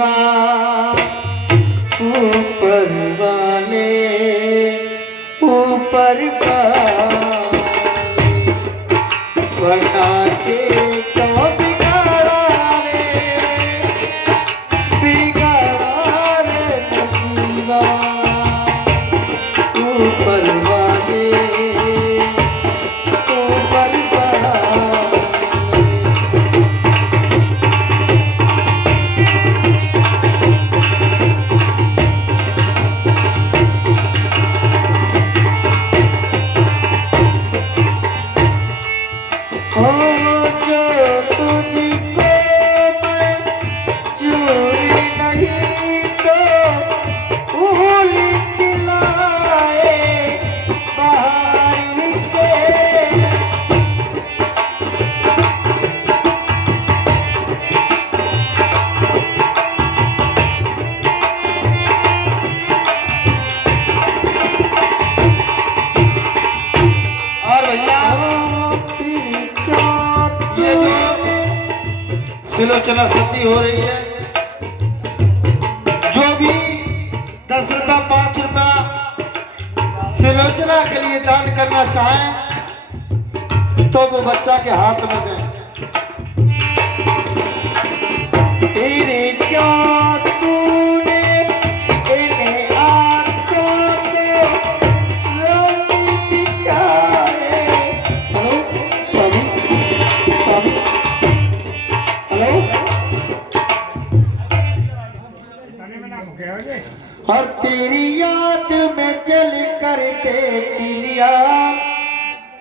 नसीबा ऊपर वाले ऊपर बनाते तो बिगाड़ा रे नसीबा ऊपर वाले ऊपर त्रिलोचना सती हो रही है। जो भी 10 रुपया 5 रुपया त्रिलोचना के लिए दान करना चाहे तो वो बच्चा के हाथ में दें। तेरे क्या तूने इन्हें आंखों में रोटी दिखाए। Hello Swami Swami hello. और तेरी याद में जल कर देख लिया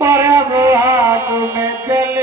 और अब आग में जल